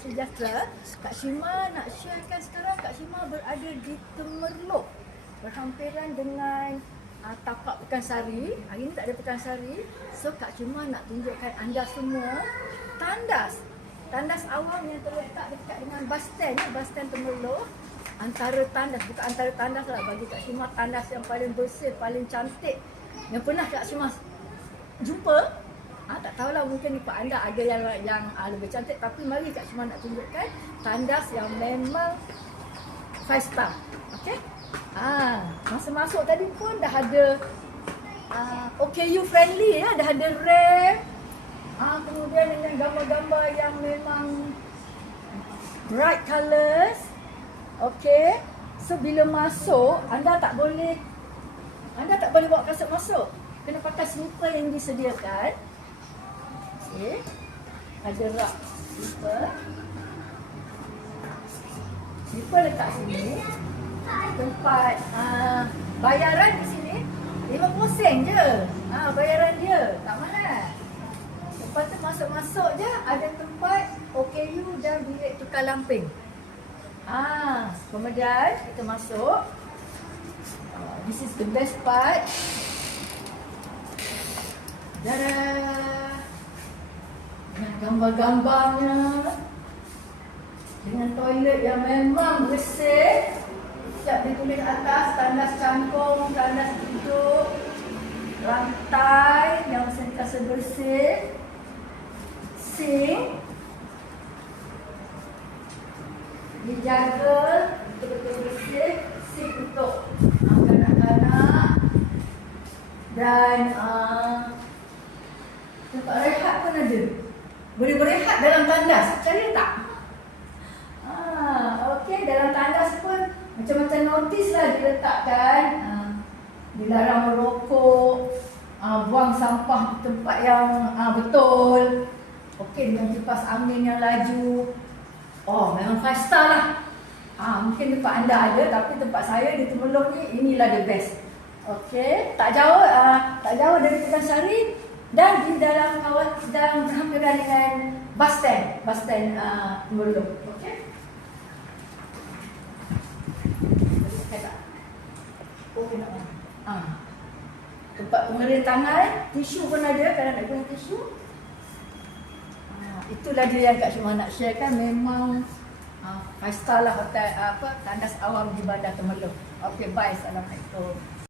sejahtera. Kak Shima nak sharekan sekarang Kak Shima berada di Temerloh, berhampiran dengan tapak Pekansari. Hari ni tak ada Pekansari. So Kak Shima nak tunjukkan anda semua tandas awam yang terletak dekat dengan bas stand Temerloh. Antara tandas, bukan antara tandas lah, bagi Kak Shima tandas yang paling bersih, paling cantik yang pernah Kak Shima jumpa. Tak tahulah, mungkin di anda ada yang lebih cantik, tapi mari Kak Shima nak tunjukkan tandas yang memang 5 star. Okey? Masa masuk tadi pun dah ada OKU friendly ya, dah ada ramp. Kemudian dengan gambar-gambar yang memang bright colours. Okey. So bila masuk, anda tak boleh bawa kasut masuk. Kena pakai slipper yang disediakan. Okey. Ada rak slipper. Slipper lekat sini. Tempat bayaran di sini 50 sen je. Bayaran dia tak mahal. Lepas tu masuk-masuk je ada tempat OKU dan bilik tukar lamping. Kemudian kita masuk. This is the best part. Dadah. Dengan gambar-gambarnya. Dengan toilet yang memang bersih. Siap ditulis atas, tandas cangkung, tandas duduk. Lantai yang sentiasa bersih. Sink. Dijaga betul-betul bersih. Sink untuk kanak-kanak. Dan tempat rehat pun ada. Boleh berehat dalam tandas. Cari tak? Okey, dalam tandas pun macam-macam notis lah diletakkan. Dilarang merokok, buang sampah di tempat yang betul. Okey, dengan kipas angin yang laju. Memang 5 star lah. Mungkin tempat anda ada, tapi tempat saya di Temerloh ni, inilah the best. Okey, tak jauh dari Pekansari dan di dalam kawasan berhampiran dengan bas stand Temerloh. Okey. Tempat pengering tangan, tisu pun ada kalau nak guna tisu. Itulah dia yang Kak Shima nak sharekan. Memang 5 star lah hotel tandas awam di Bandar Temerloh. Okey, bye. Assalamualaikum.